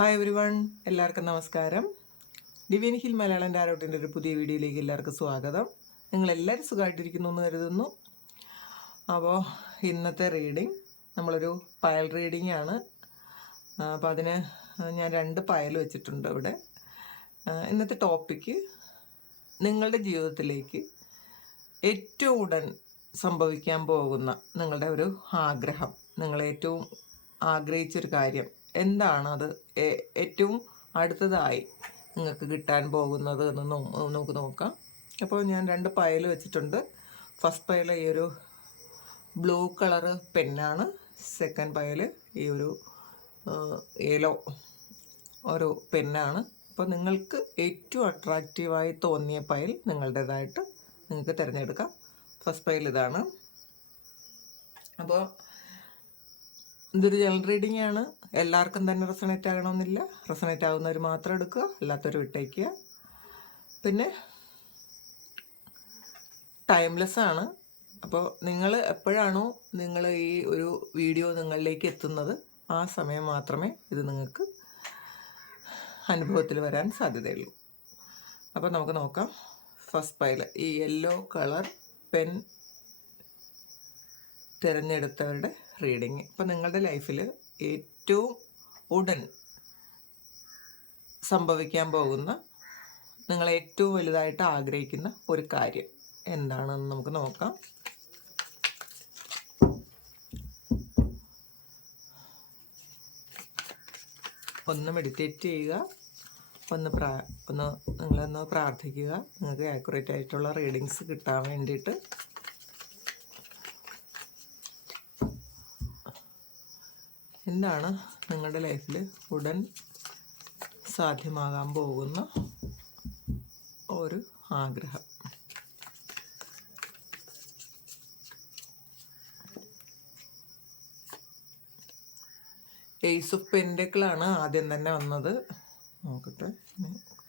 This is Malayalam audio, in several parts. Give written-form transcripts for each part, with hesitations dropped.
ഹായ് എവരി വൺ, എല്ലാവർക്കും നമസ്കാരം. ഡിവൈൻ ഹിൽ മലയാളം ടാരോട്ടിൻ്റെ ഒരു പുതിയ വീഡിയോയിലേക്ക് എല്ലാവർക്കും സ്വാഗതം. നിങ്ങളെല്ലാവരും സുഖമായിട്ടിരിക്കുന്നു എന്ന് കരുതുന്നു. അപ്പോൾ ഇന്നത്തെ റീഡിങ് നമ്മളൊരു പയൽ റീഡിംഗ് ആണ്. അപ്പോൾ അതിന് ഞാൻ 2 പയൽ വെച്ചിട്ടുണ്ട് ഇവിടെ. ഇന്നത്തെ ടോപ്പിക്ക് നിങ്ങളുടെ ജീവിതത്തിലേക്ക് ഏറ്റവും ഉടൻ സംഭവിക്കാൻ പോകുന്ന നിങ്ങളുടെ ഒരു ആഗ്രഹം, നിങ്ങൾ ഏറ്റവും ആഗ്രഹിച്ചൊരു കാര്യം എന്താണ്, അത് ഏറ്റവും അടുത്തതായി നിങ്ങൾക്ക് കിട്ടാൻ പോകുന്നത് എന്ന് നമുക്ക് നോക്കാം. അപ്പോൾ ഞാൻ 2 പയൽ വെച്ചിട്ടുണ്ട്. ഫസ്റ്റ് പയൽ ഈ ഒരു ബ്ലൂ കളറ് പെന്നാണ്. സെക്കൻഡ് പയൽ ഈ ഒരു യെല്ലോ ഒരു പെന്നാണ്. അപ്പോൾ നിങ്ങൾക്ക് ഏറ്റവും അട്രാക്റ്റീവായി തോന്നിയ പയൽ നിങ്ങളുടേതായിട്ട് നിങ്ങൾക്ക് തിരഞ്ഞെടുക്കാം. ഫസ്റ്റ് പയൽ ഇതാണ്. അപ്പോൾ ഇതൊരു ജനറൽ റീഡിംഗ് ആണ്. എല്ലാവർക്കും തന്നെ റെസണേറ്റ് ആകണമെന്നില്ല. റെസണേറ്റ് ആകുന്നവർ മാത്രം എടുക്കുക, അല്ലാത്തവർ വിട്ടേക്കുക. പിന്നെ ടൈംലെസ് ആണ്. അപ്പോൾ നിങ്ങൾ എപ്പോഴാണോ നിങ്ങൾ ഈ ഒരു വീഡിയോ നിങ്ങളിലേക്ക് എത്തുന്നത് ആ സമയം മാത്രമേ ഇത് നിങ്ങൾക്ക് അനുഭവത്തിൽ വരാൻ സാധ്യതയുള്ളൂ. അപ്പോൾ നമുക്ക് നോക്കാം. ഫസ്റ്റ് പൈൽ ഈ യെല്ലോ കളർ പെൻ തിരഞ്ഞെടുത്തവരുടെ റീഡിങ്. അപ്പോൾ നിങ്ങളുടെ ലൈഫിൽ ഏറ്റവും ഉടൻ സംഭവിക്കാൻ പോകുന്ന, നിങ്ങൾ ഏറ്റവും വലുതായിട്ട് ആഗ്രഹിക്കുന്ന ഒരു കാര്യം എന്താണെന്ന് നമുക്ക് നോക്കാം. ഒന്ന് മെഡിറ്റേറ്റ് ചെയ്യുക, നിങ്ങളൊന്ന് പ്രാർത്ഥിക്കുക, നിങ്ങൾക്ക് ആക്യുറേറ്റ് ആയിട്ടുള്ള റീഡിങ്സ് കിട്ടാൻ വേണ്ടിയിട്ട്. എന്താണ് നിങ്ങളുടെ ലൈഫിൽ ഉടൻ സാധ്യമാകാൻ പോകുന്ന ഒരു ആഗ്രഹം? ഏസ് ഓഫ് പെൻഡക്കിളാണ് ആദ്യം തന്നെ വന്നത്. നോക്കട്ടെ,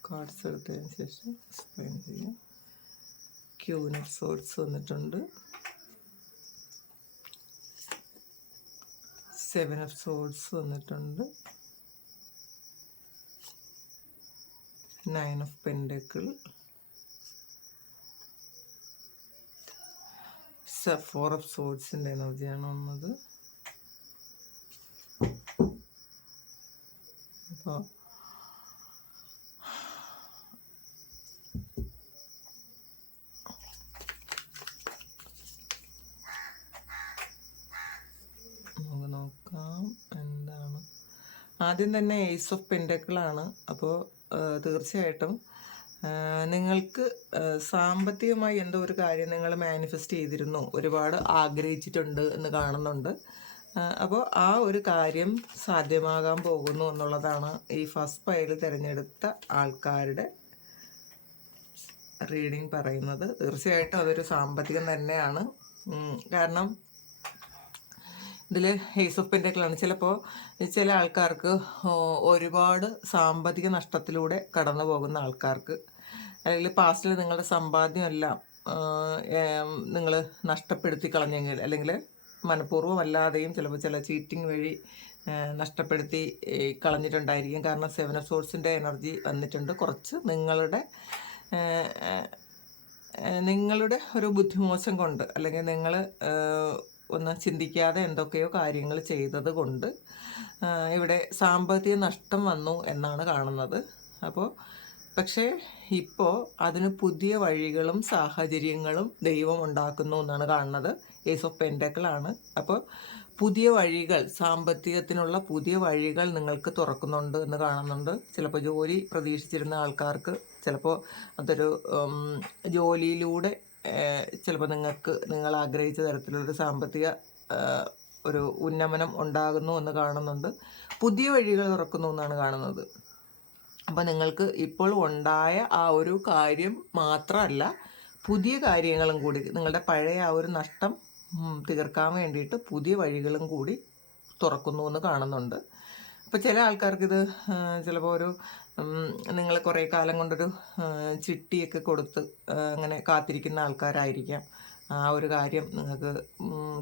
കാർഡ്സ് എടുത്തതിന് ശേഷം എക്സ്പ്ലെയിൻ ചെയ്യാം. ക്യൂൻ ഓഫ് സോർഡ്സ് വന്നിട്ടുണ്ട്. 7 ഓഫ് സോർഡ്സ് വന്നിട്ടുണ്ട്. 9 ഓഫ് പെൻഡക്കിൾ. 4 ഓഫ് സോർഡ്സിൻ്റെ എനർജിയാണ് വന്നത്. അപ്പോൾ നോക്കാം എന്താണ്. ആദ്യം തന്നെ ഏസ് ഓഫ് പെൻഡക്കിളാണ്. അപ്പോൾ തീർച്ചയായിട്ടും നിങ്ങൾക്ക് സാമ്പത്തികമായി എന്തോ ഒരു കാര്യം നിങ്ങൾ മാനിഫെസ്റ്റ് ചെയ്തിരുന്നു, ഒരുപാട് ആഗ്രഹിച്ചിട്ടുണ്ട് എന്ന് കാണുന്നുണ്ട്. അപ്പോൾ ആ ഒരു കാര്യം സാധ്യമാകാൻ പോകുന്നു എന്നുള്ളതാണ് ഈ ഫസ്റ്റ് പൈൽ തിരഞ്ഞെടുത്ത ആൾക്കാരുടെ റീഡിങ് പറയുന്നത്. തീർച്ചയായിട്ടും അതൊരു സാമ്പത്തികം തന്നെയാണ്. കാരണം ഇതിൽ ഏസ് ഓഫ് പെൻഡക്കിളാണ്. ചിലപ്പോൾ ചില ആൾക്കാർക്ക് ഒരുപാട് സാമ്പത്തിക നഷ്ടത്തിലൂടെ കടന്നു പോകുന്ന ആൾക്കാർക്ക്, അല്ലെങ്കിൽ പാസ്റ്റിൽ നിങ്ങളുടെ സമ്പാദ്യമെല്ലാം നിങ്ങൾ നഷ്ടപ്പെടുത്തി കളഞ്ഞെങ്കിൽ, അല്ലെങ്കിൽ മനഃപൂർവ്വമല്ലാതെയും ചിലപ്പോൾ ചില ചീറ്റിംഗ് വഴി നഷ്ടപ്പെടുത്തി കളഞ്ഞിട്ടുണ്ടായിരിക്കും. കാരണം 7 ഓഫ് സോർഡ്സിൻ്റെ എനർജി വന്നിട്ടുണ്ട്. കുറച്ച് നിങ്ങളുടെ ഒരു ബുദ്ധിമോശം കൊണ്ട്, അല്ലെങ്കിൽ നിങ്ങൾ ഒന്ന് ചിന്തിക്കാതെ എന്തൊക്കെയോ കാര്യങ്ങൾ ചെയ്തത് കൊണ്ട് ഇവിടെ സാമ്പത്തിക നഷ്ടം വന്നു എന്നാണ് കാണുന്നത്. അപ്പോൾ പക്ഷേ ഇപ്പോൾ അതിന് പുതിയ വഴികളും സാഹചര്യങ്ങളും ദൈവം ഉണ്ടാക്കുന്നു എന്നാണ് കാണുന്നത്. ഏസ് ഓഫ് പെൻഡക്കിളാണ്. അപ്പോൾ പുതിയ വഴികൾ, സാമ്പത്തികത്തിനുള്ള പുതിയ വഴികൾ നിങ്ങൾക്ക് തുറക്കുന്നുണ്ട് എന്ന് കാണുന്നുണ്ട്. ചിലപ്പോൾ ജോലി പ്രതീക്ഷിച്ചിരുന്ന ആൾക്കാർക്ക് ചിലപ്പോൾ അതൊരു ജോലിയിലൂടെ ചിലപ്പോൾ നിങ്ങൾ ആഗ്രഹിച്ച തരത്തിലുള്ളൊരു സാമ്പത്തിക ഒരു ഉന്നമനം ഉണ്ടാകുന്നു എന്ന് കാണുന്നുണ്ട്. പുതിയ വഴികൾ തുറക്കുന്നു എന്നാണ് കാണുന്നത്. അപ്പോൾ നിങ്ങൾക്ക് ഇപ്പോൾ ഉണ്ടായ ആ ഒരു കാര്യം മാത്രമല്ല, പുതിയ കാര്യങ്ങളും കൂടി, നിങ്ങളുടെ പഴയ ആ ഒരു നഷ്ടം തീർക്കാൻ വേണ്ടിയിട്ട് പുതിയ വഴികളും കൂടി തുറക്കുന്നു എന്ന് കാണുന്നുണ്ട്. അപ്പോൾ ചില ആൾക്കാർക്കിത് ചിലപ്പോൾ ഒരു നിങ്ങൾ കുറേ കാലം കൊണ്ടൊരു ചിട്ടിയൊക്കെ കൊടുത്ത് അങ്ങനെ കാത്തിരിക്കുന്ന ആൾക്കാരായിരിക്കാം. ആ ഒരു കാര്യം നിങ്ങൾക്ക്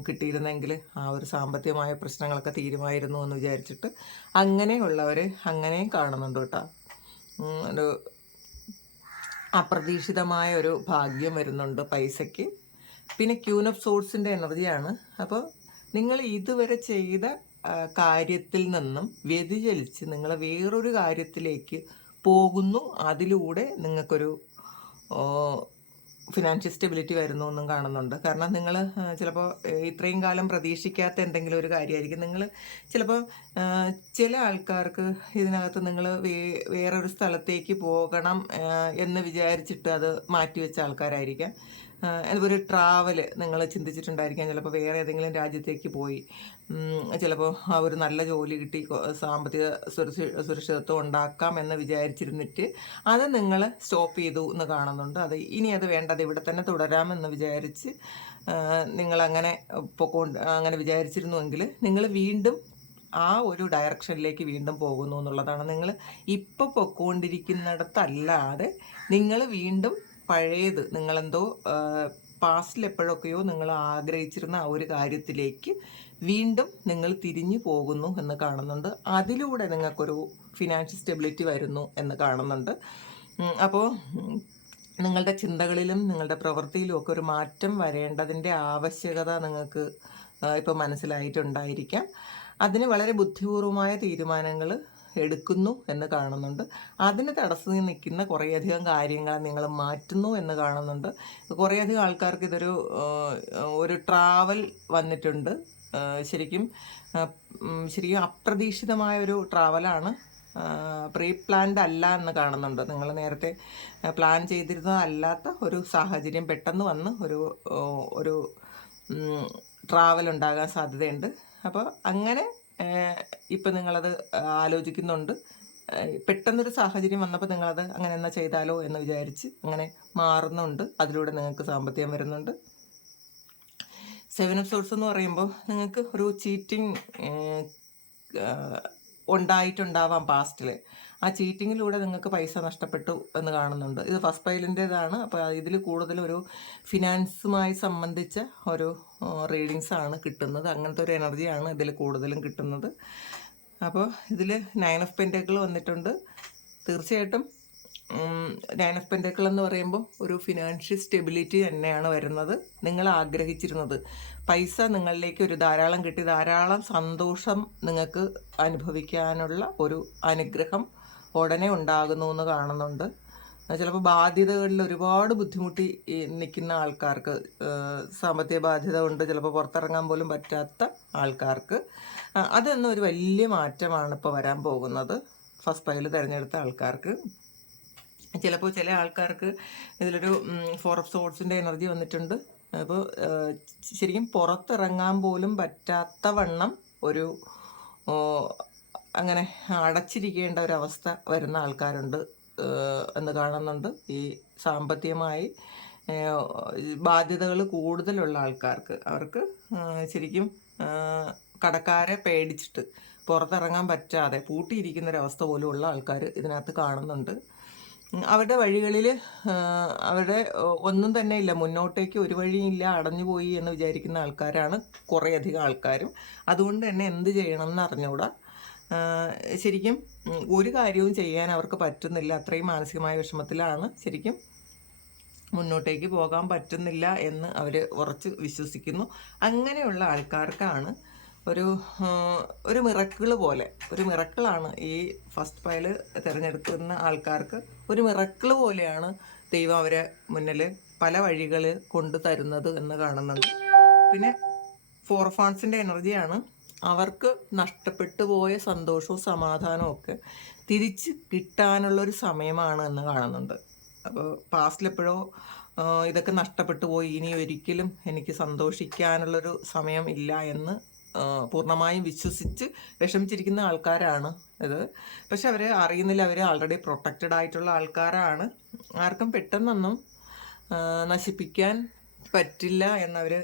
കിട്ടിയിരുന്നെങ്കിൽ ആ ഒരു സാമ്പത്തികമായ പ്രശ്നങ്ങളൊക്കെ തീരുമായിരുന്നു എന്ന് വിചാരിച്ചിട്ട് അങ്ങനെയുള്ളവർ അങ്ങനെയും കാണുന്നുണ്ട് കേട്ടോ. ഒരു അപ്രതീക്ഷിതമായ ഒരു ഭാഗ്യം വരുന്നുണ്ട് പൈസയ്ക്ക്. പിന്നെ ക്യൂൻ ഓഫ് സോഴ്സിൻ്റെ എനർജിയാണ്. അപ്പോൾ നിങ്ങൾ ഇതുവരെ ചെയ്ത കാര്യത്തിൽ നിന്നും വ്യതിചലിച്ച് നിങ്ങൾ വേറൊരു കാര്യത്തിലേക്ക് പോകുന്നു. അതിലൂടെ നിങ്ങൾക്കൊരു ഫിനാൻഷ്യൽ സ്റ്റെബിലിറ്റി വരുന്നു എന്നും കാണുന്നുണ്ട്. കാരണം നിങ്ങൾ ചിലപ്പോൾ ഇത്രയും കാലം പ്രതീക്ഷിക്കാത്ത എന്തെങ്കിലും ഒരു കാര്യമായിരിക്കും. നിങ്ങൾ ചിലപ്പോൾ ചില ആൾക്കാർക്ക് ഇതിനകത്ത് നിങ്ങൾ വേറൊരു സ്ഥലത്തേക്ക് പോകണം എന്ന് വിചാരിച്ചിട്ട് അത് മാറ്റിവെച്ച ആൾക്കാരായിരിക്കാം. ഒരു ട്രാവൽ നിങ്ങൾ ചിന്തിച്ചിട്ടുണ്ടായിരിക്കാം. ചിലപ്പോൾ വേറെ ഏതെങ്കിലും രാജ്യത്തേക്ക് പോയി ചിലപ്പോൾ ഒരു നല്ല ജോലി കിട്ടി സാമ്പത്തിക സുരക്ഷിതത്വം ഉണ്ടാക്കാം എന്ന് വിചാരിച്ചിരുന്നിട്ട് അത് നിങ്ങൾ സ്റ്റോപ്പ് ചെയ്തു എന്ന് കാണുന്നുണ്ട്. ഇനി അത് വേണ്ടത് ഇവിടെ തന്നെ തുടരാമെന്ന് വിചാരിച്ച് നിങ്ങളങ്ങനെ അങ്ങനെ വിചാരിച്ചിരുന്നുവെങ്കിൽ നിങ്ങൾ വീണ്ടും ആ ഒരു ഡയറക്ഷനിലേക്ക് വീണ്ടും പോകുന്നു എന്നുള്ളതാണ്. നിങ്ങൾ ഇപ്പോൾ പൊയ്ക്കൊണ്ടിരിക്കുന്നിടത്തല്ലാതെ നിങ്ങൾ വീണ്ടും പഴയത് നിങ്ങളെന്തോ പാസ്റ്റിൽ എപ്പോഴൊക്കെയോ നിങ്ങൾ ആഗ്രഹിച്ചിരുന്ന ആ ഒരു കാര്യത്തിലേക്ക് വീണ്ടും നിങ്ങൾ തിരിഞ്ഞു പോകുന്നു എന്ന് കാണുന്നുണ്ട്. അതിലൂടെ നിങ്ങൾക്കൊരു ഫിനാൻഷ്യൽ സ്റ്റെബിലിറ്റി വരുന്നു എന്ന് കാണുന്നുണ്ട്. അപ്പോൾ നിങ്ങളുടെ ചിന്തകളിലും നിങ്ങളുടെ പ്രവൃത്തിയിലും ഒക്കെ ഒരു മാറ്റം വരേണ്ടതിൻ്റെ ആവശ്യകത നിങ്ങൾക്ക് ഇപ്പോൾ മനസ്സിലായിട്ടുണ്ടായിരിക്കാം. അതിന് വളരെ ബുദ്ധിപൂർവമായ തീരുമാനങ്ങൾ എടുക്കുന്നു എന്ന് കാണുന്നുണ്ട്. അതിന് തടസ്സം നിൽക്കുന്ന കുറേയധികം കാര്യങ്ങൾ നിങ്ങൾ മാറ്റുന്നു എന്ന് കാണുന്നുണ്ട്. കുറേയധികം ആൾക്കാർക്ക് ഇതൊരു ട്രാവൽ വന്നിട്ടുണ്ട്. ശരിക്കും അപ്രതീക്ഷിതമായ ഒരു ട്രാവലാണ്. പ്രീ പ്ലാൻഡ് അല്ല എന്ന് കാണുന്നുണ്ട്. നിങ്ങൾ നേരത്തെ പ്ലാൻ ചെയ്തിരുന്നതല്ലാത്ത ഒരു സാഹചര്യം പെട്ടെന്ന് വന്ന് ഒരു ട്രാവൽ ഉണ്ടാകാൻ സാധ്യതയുണ്ട്. അപ്പോൾ അങ്ങനെ ഇപ്പം നിങ്ങളത് ആലോചിക്കുന്നുണ്ട്. പെട്ടെന്നൊരു സാഹചര്യം വന്നപ്പോൾ നിങ്ങളത് അങ്ങനെ എന്നാ ചെയ്താലോ എന്ന് വിചാരിച്ച് അങ്ങനെ മാറുന്നുണ്ട്. അതിലൂടെ നിങ്ങൾക്ക് സാമ്പത്തികം വരുന്നുണ്ട്. 7 ഓഫ് സോഴ്സ് എന്ന് പറയുമ്പോൾ നിങ്ങൾക്ക് ഒരു ചീറ്റിംഗ് ഉണ്ടായിട്ടുണ്ടാവാം പാസ്റ്റിൽ. ആ ചീറ്റിങ്ങിലൂടെ നിങ്ങൾക്ക് പൈസ നഷ്ടപ്പെട്ടു എന്ന് കാണുന്നുണ്ട്. ഇത് ഫസ്റ്റ് പൈലിൻ്റേതാണ്. അപ്പോൾ ഇതിൽ കൂടുതൽ ഒരു ഫിനാൻസുമായി സംബന്ധിച്ച ഒരു റീഡിങ്സാണ് കിട്ടുന്നത്. അങ്ങനത്തെ ഒരു എനർജിയാണ് ഇതിൽ കൂടുതലും കിട്ടുന്നത്. അപ്പോൾ ഇതിൽ 9 ഓഫ് പെൻറ്റക്കിൾ വന്നിട്ടുണ്ട്. തീർച്ചയായിട്ടും 9 ഓഫ് പെൻറ്റക്കിൾ എന്ന് പറയുമ്പോൾ ഒരു ഫിനാൻഷ്യൽ സ്റ്റെബിലിറ്റി തന്നെയാണ് വരുന്നത്. നിങ്ങൾ ആഗ്രഹിച്ചിരുന്നത് പൈസ നിങ്ങളിലേക്ക് ഒരു ധാരാളം കിട്ടി, ധാരാളം സന്തോഷം നിങ്ങൾക്ക് അനുഭവിക്കാനുള്ള ഒരു അനുഗ്രഹം ഉടനെ ഉണ്ടാകുന്നു എന്ന് കാണുന്നുണ്ട്. ചിലപ്പോൾ ബാധ്യതകളിൽ ഒരുപാട് ബുദ്ധിമുട്ടി നിൽക്കുന്ന ആൾക്കാർക്ക്, സാമ്പത്തിക ബാധ്യത കൊണ്ട് ചിലപ്പോൾ പുറത്തിറങ്ങാൻ പോലും പറ്റാത്ത ആൾക്കാർക്ക് അതൊന്നും ഒരു വലിയ മാറ്റമാണ് ഇപ്പോൾ വരാൻ പോകുന്നത്. ഫസ്റ്റ് പൈൽ തിരഞ്ഞെടുത്ത ആൾക്കാർക്ക് ചിലപ്പോൾ ചില ആൾക്കാർക്ക് ഇതിലൊരു 4 ഓഫ് സോഴ്സിൻ്റെ എനർജി വന്നിട്ടുണ്ട്. അപ്പോൾ ശരിക്കും പുറത്തിറങ്ങാൻ പോലും പറ്റാത്ത വണ്ണം ഒരു അങ്ങനെ അടച്ചിരിക്കേണ്ട ഒരവസ്ഥ വരുന്ന ആൾക്കാരുണ്ട് എന്ന് കാണുന്നുണ്ട്. ഈ സാമ്പത്തികമായി ബാധ്യതകൾ കൂടുതലുള്ള ആൾക്കാർക്ക്, അവർക്ക് ശരിക്കും കടക്കാരെ പേടിച്ചിട്ട് പുറത്തിറങ്ങാൻ പറ്റാതെ പൂട്ടിയിരിക്കുന്നൊരവസ്ഥ പോലും ഉള്ള ആൾക്കാർ ഇതിനകത്ത് കാണുന്നുണ്ട്. അവരുടെ വഴികളിൽ അവരുടെ ഒന്നും തന്നെ ഇല്ല, മുന്നോട്ടേക്ക് ഒരു വഴിയില്ല, അടഞ്ഞു പോയി എന്ന് വിചാരിക്കുന്ന ആൾക്കാരാണ് കുറേയധികം ആൾക്കാരും. അതുകൊണ്ട് തന്നെ എന്ത് ചെയ്യണം എന്ന് അറിഞ്ഞുകൂടാ. ശരിക്കും ഒരു കാര്യവും ചെയ്യാൻ അവർക്ക് പറ്റുന്നില്ല. അത്രയും മാനസികമായ വിഷമത്തിലാണ്. ശരിക്കും മുന്നോട്ടേക്ക് പോകാൻ പറ്റുന്നില്ല എന്ന് അവർ ഉറച്ച് വിശ്വസിക്കുന്നു. അങ്ങനെയുള്ള ആൾക്കാർക്കാണ് ഒരു മിറക്കിൾ പോലെ, ഒരു മിറക്കിളാണ് ഈ ഫസ്റ്റ് പൈൽ തിരഞ്ഞെടുക്കുന്ന ആൾക്കാർക്ക് ഒരു മിറക്കിൾ പോലെയാണ് ദൈവം അവരെ മുന്നിൽ പല വഴികൾ കൊണ്ട് തരുന്നത് എന്ന് കാണുന്നുണ്ട്. പിന്നെ 4 ഓഫ് വാണ്ട്സിൻ്റെ എനർജിയാണ്. അവർക്ക് നഷ്ടപ്പെട്ടു പോയ സന്തോഷവും സമാധാനവും ഒക്കെ തിരിച്ച് കിട്ടാനുള്ളൊരു സമയമാണ് എന്ന് കാണുന്നുണ്ട്. അപ്പോൾ പാസ്റ്റിലെപ്പോഴോ ഇതൊക്കെ നഷ്ടപ്പെട്ടു പോയി, ഇനി ഒരിക്കലും എനിക്ക് സന്തോഷിക്കാനുള്ളൊരു സമയം ഇല്ല എന്ന് പൂർണ്ണമായും വിശ്വസിച്ച് വിഷമിച്ചിരിക്കുന്ന ആൾക്കാരാണ് ഇത്. പക്ഷെ അവർ അറിയുന്നില്ല, അവർ ആൾറെഡി പ്രൊട്ടക്റ്റഡ് ആയിട്ടുള്ള ആൾക്കാരാണ്. ആർക്കും പെട്ടെന്നൊന്നും നശിപ്പിക്കാൻ പറ്റില്ല എന്നവർ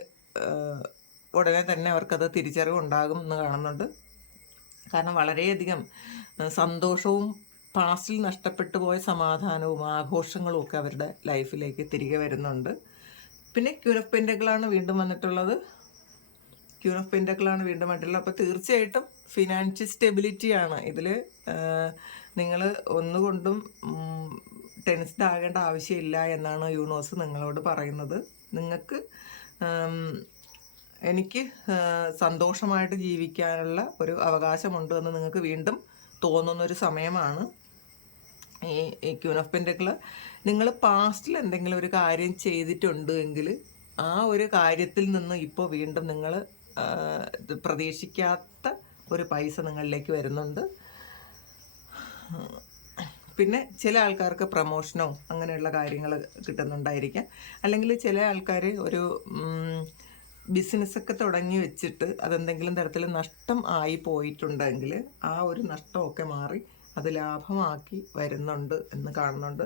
ഉടനെ തന്നെ അവർക്കത് തിരിച്ചറിവുണ്ടാകും എന്ന് കാണുന്നുണ്ട്. കാരണം വളരെയധികം സന്തോഷവും പാസ്റ്റിൽ നഷ്ടപ്പെട്ടു പോയ സമാധാനവും ആഘോഷങ്ങളും ഒക്കെ അവരുടെ ലൈഫിലേക്ക് തിരികെ വരുന്നുണ്ട്. പിന്നെ ക്യൂൻ ഓഫ് പെന്റക്കിളാണ് വീണ്ടും വന്നിട്ടുള്ളത്. ക്യൂൻ ഓഫ് പെന്റക്കിളാണ് വീണ്ടും വന്നിട്ടുള്ളത്. അപ്പോൾ തീർച്ചയായിട്ടും ഫിനാൻഷ്യൽ സ്റ്റെബിലിറ്റിയാണ് ഇതിൽ. നിങ്ങൾ ഒന്നുകൊണ്ടും ടെൻസ്ഡ് ആകേണ്ട ആവശ്യമില്ല എന്നാണ് യൂണിവേഴ്സ് നിങ്ങളോട് പറയുന്നത്. നിങ്ങൾക്ക് എനിക്ക് സന്തോഷമായിട്ട് ജീവിക്കാനുള്ള ഒരു അവകാശമുണ്ട് എന്ന് നിങ്ങൾക്ക് വീണ്ടും തോന്നുന്നൊരു സമയമാണ് ഈ ക്യൂൻ ഓഫ് പെന്റക്കിൾ. നിങ്ങൾ പാസ്റ്റിൽ എന്തെങ്കിലും ഒരു കാര്യം ചെയ്തിട്ടുണ്ട് എങ്കിൽ ആ ഒരു കാര്യത്തിൽ നിന്ന് ഇപ്പോൾ വീണ്ടും നിങ്ങൾ പ്രതീക്ഷിക്കാത്ത ഒരു പൈസ നിങ്ങളിലേക്ക് വരുന്നുണ്ട്. പിന്നെ ചില ആൾക്കാർക്ക് പ്രമോഷനോ അങ്ങനെയുള്ള കാര്യങ്ങൾ കിട്ടുന്നുണ്ടായിരിക്കാം. അല്ലെങ്കിൽ ചില ആൾക്കാർ ഒരു ബിസിനസ്സൊക്കെ തുടങ്ങി വെച്ചിട്ട് അതെന്തെങ്കിലും തരത്തിൽ നഷ്ടം ആയി പോയിട്ടുണ്ടെങ്കിൽ ആ ഒരു നഷ്ടമൊക്കെ മാറി അത് ലാഭമാക്കി വരുന്നുണ്ട് എന്ന് കാണുന്നുണ്ട്.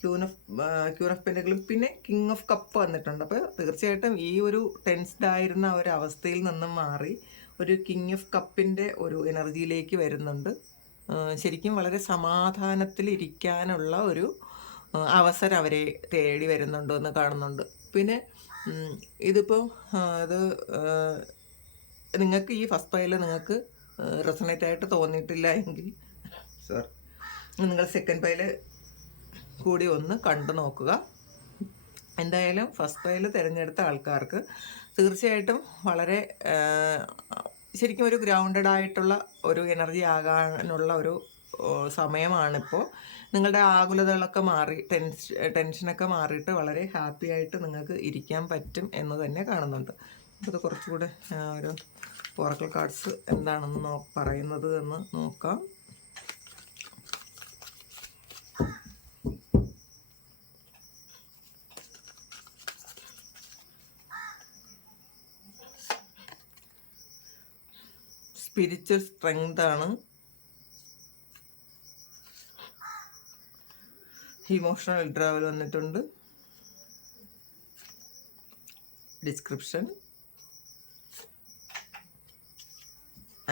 ക്യൂൻ ഓഫ് പെന്റക്കിളും പിന്നെ കിങ് ഓഫ് കപ്പ് വന്നിട്ടുണ്ട്. അപ്പോൾ തീർച്ചയായിട്ടും ഈ ഒരു ടെൻസ്ഡ് ആയിരുന്ന ഒരു അവസ്ഥയിൽ നിന്നും മാറി ഒരു കിങ് ഓഫ് കപ്പിൻ്റെ ഒരു എനർജിയിലേക്ക് വരുന്നുണ്ട്. ശരിക്കും വളരെ സമാധാനത്തിലിരിക്കാനുള്ള ഒരു അവസരം അവരെ തേടി വരുന്നുണ്ട് എന്ന് കാണുന്നുണ്ട്. പിന്നെ ഇതിപ്പോൾ അത് നിങ്ങൾക്ക് ഈ ഫസ്റ്റ് പൈൽ നിങ്ങൾക്ക് റെസണേറ്റ് ആയിട്ട് തോന്നിയിട്ടില്ല എങ്കിൽ നിങ്ങൾ സെക്കൻഡ് പൈൽ കൂടി ഒന്ന് കണ്ടു നോക്കുക. എന്തായാലും ഫസ്റ്റ് പൈൽ തിരഞ്ഞെടുത്ത ആൾക്കാർക്ക് തീർച്ചയായിട്ടും വളരെ ശരിക്കും ഒരു ഗ്രൗണ്ടഡ് ആയിട്ടുള്ള ഒരു എനർജി ആകാനുള്ള ഒരു സമയമാണിപ്പോൾ. നിങ്ങളുടെ ആകുലതകളൊക്കെ മാറി ടെൻഷനൊക്കെ മാറിയിട്ട് വളരെ ഹാപ്പി ആയിട്ട് നിങ്ങൾക്ക് ഇരിക്കാൻ പറ്റും എന്ന് തന്നെ കാണുന്നുണ്ട്. അപ്പോൾ ഇത് കുറച്ചുകൂടെ ഒരു ഓറക്കിൾ കാർഡ്സ് എന്താണെന്ന് പറയുന്നത് എന്ന് നോക്കാം. സ്പിരിച്വൽ സ്ട്രെങ്ത് ആണ്, ഇമോഷണൽ വിഡ്രാവൽ വന്നിട്ടുണ്ട്, ഡിസ്ക്രിപ്ഷൻ,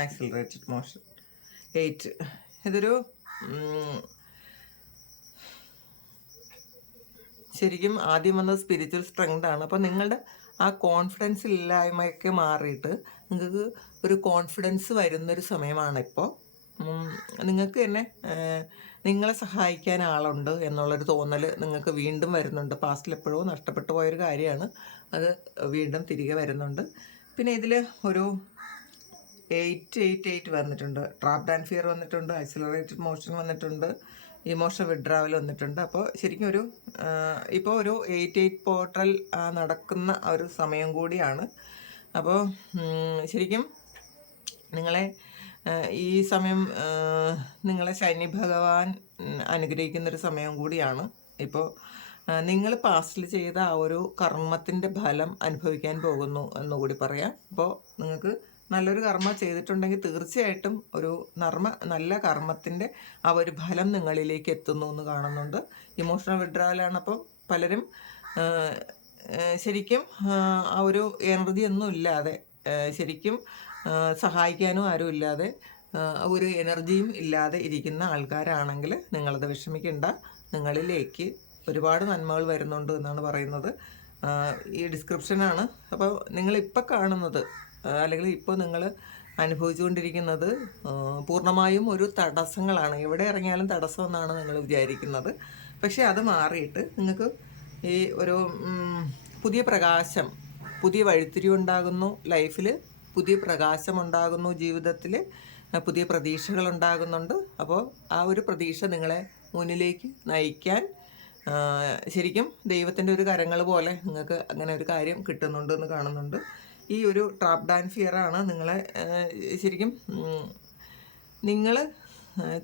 ആക്സിലറേറ്റഡ് മോഷൻ, 8. ഇതൊരു ശരിക്കും ആദ്യം വന്നത് സ്പിരിച്വൽ സ്ട്രെങ്ത് ആണ്. അപ്പോൾ നിങ്ങളുടെ ആ കോൺഫിഡൻസ് ഇല്ലായ്മയൊക്കെ മാറിയിട്ട് നിങ്ങൾക്ക് ഒരു കോൺഫിഡൻസ് വരുന്നൊരു സമയമാണ് ഇപ്പോൾ. നിങ്ങൾക്ക് തന്നെ നിങ്ങളെ സഹായിക്കാൻ ആളുണ്ട് എന്നുള്ളൊരു തോന്നൽ നിങ്ങൾക്ക് വീണ്ടും വരുന്നുണ്ട്. പാസ്റ്റിൽ എപ്പോഴോ നഷ്ടപ്പെട്ടു പോയൊരു കാര്യമാണ്, അത് വീണ്ടും തിരികെ വരുന്നുണ്ട്. പിന്നെ ഇതിൽ ഒരു 8 വന്നിട്ടുണ്ട്, ട്രാപ്ഡ് ആൻഡ് ഫിയർ വന്നിട്ടുണ്ട്, ആക്സിലറേറ്റഡ് മോഷൻ വന്നിട്ടുണ്ട്, ഇമോഷൻ വിഡ്രാവൽ വന്നിട്ടുണ്ട്. അപ്പോൾ ശരിക്കും ഒരു ഇപ്പോൾ ഒരു 8 പോർട്ടൽ നടക്കുന്ന ഒരു സമയം കൂടിയാണ്. അപ്പോൾ ശരിക്കും നിങ്ങളെ ഈ സമയം നിങ്ങളെ ശനി ഭഗവാൻ അനുഗ്രഹിക്കുന്നൊരു സമയം കൂടിയാണ്. ഇപ്പോൾ നിങ്ങൾ പാസ്റ്റിൽ ചെയ്ത ആ ഒരു കർമ്മത്തിൻ്റെ ഫലം അനുഭവിക്കാൻ പോകുന്നു എന്നുകൂടി പറയാം. അപ്പോൾ നിങ്ങൾക്ക് നല്ലൊരു കർമ്മ ചെയ്തിട്ടുണ്ടെങ്കിൽ തീർച്ചയായിട്ടും ഒരു നല്ല കർമ്മത്തിൻ്റെ ആ ഒരു ഫലം നിങ്ങളിലേക്ക് എത്തുന്നു എന്ന് കാണുന്നുണ്ട്. ഇമോഷണൽ വിഡ്രാവലാണ്. അപ്പോൾ പലരും ശരിക്കും ആ ഒരു എനർജി ഒന്നും ഇല്ലാതെ, ശരിക്കും സഹായിക്കാനും ആരും ഇല്ലാതെ, ഒരു എനർജിയും ഇല്ലാതെ ഇരിക്കുന്ന ആൾക്കാരാണെങ്കിൽ നിങ്ങളത് വിഷമിക്കേണ്ട. നിങ്ങളിലേക്ക് ഒരുപാട് നന്മകൾ വരുന്നുണ്ട് എന്നാണ് പറയുന്നത്. ഈ ഡിസ്ക്രിപ്ഷനാണ്. അപ്പോൾ നിങ്ങളിപ്പോൾ കാണുന്നത് അല്ലെങ്കിൽ ഇപ്പോൾ നിങ്ങൾ അനുഭവിച്ചുകൊണ്ടിരിക്കുന്നത് പൂർണ്ണമായും ഒരു തടസ്സങ്ങളാണ്. എവിടെ ഇറങ്ങിയാലും തടസ്സം എന്നാണ് നിങ്ങൾ വിചാരിക്കുന്നത്. പക്ഷേ അത് മാറിയിട്ട് നിങ്ങൾക്ക് ഈ ഒരു പുതിയ പ്രകാശം, പുതിയ വഴിത്തിരി ഉണ്ടാകുന്നു ലൈഫിൽ, പുതിയ പ്രകാശം ഉണ്ടാകുന്നു ജീവിതത്തിൽ, പുതിയ പ്രതീക്ഷകൾ ഉണ്ടാകുന്നുണ്ട്. അപ്പോൾ ആ ഒരു പ്രതീക്ഷ നിങ്ങളെ മുന്നിലേക്ക് നയിക്കാൻ ശരിക്കും ദൈവത്തിൻ്റെ ഒരു കരങ്ങൾ പോലെ നിങ്ങൾക്ക് അങ്ങനെ ഒരു കാര്യം കിട്ടുന്നുണ്ട് എന്ന് കാണുന്നുണ്ട്. ഈ ഒരു ട്രാപ്ഡ് ആൻഡ് ഫിയർ ആണ് നിങ്ങളെ ശരിക്കും നിങ്ങൾ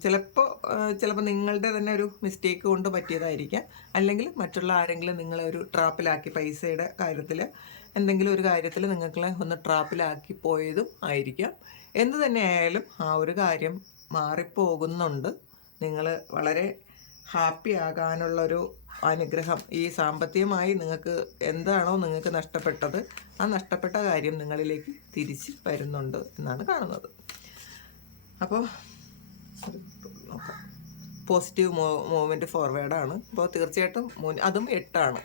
ചിലപ്പോൾ നിങ്ങളുടെ തന്നെ ഒരു മിസ്റ്റേക്ക് കൊണ്ട് പറ്റിയതായിരിക്കാം, അല്ലെങ്കിൽ മറ്റുള്ള ആരെങ്കിലും നിങ്ങളെ ഒരു ട്രാപ്പിലാക്കി, പൈസയുടെ കാര്യത്തിൽ എന്തെങ്കിലും ഒരു കാര്യത്തിൽ നിങ്ങളെ ഒന്ന് ട്രാപ്പിലാക്കി പോയതും ആയിരിക്കാം. എന്തു തന്നെ ആയാലും ആ ഒരു കാര്യം മാറിപ്പോകുന്നുണ്ട്. നിങ്ങൾ വളരെ ഹാപ്പി ആകാനുള്ളൊരു അനുഗ്രഹം, ഈ സാമ്പത്തികമായി നിങ്ങൾക്ക് എന്താണോ നിങ്ങൾക്ക് നഷ്ടപ്പെട്ടത് ആ നഷ്ടപ്പെട്ട കാര്യം നിങ്ങളിലേക്ക് തിരിച്ച് വരുന്നുണ്ട് എന്നാണ് കാണുന്നത്. അപ്പോൾ പോസിറ്റീവ് മൂവ്മെൻറ്റ് ഫോർവേഡാണ്. അപ്പോൾ തീർച്ചയായിട്ടും അതും 8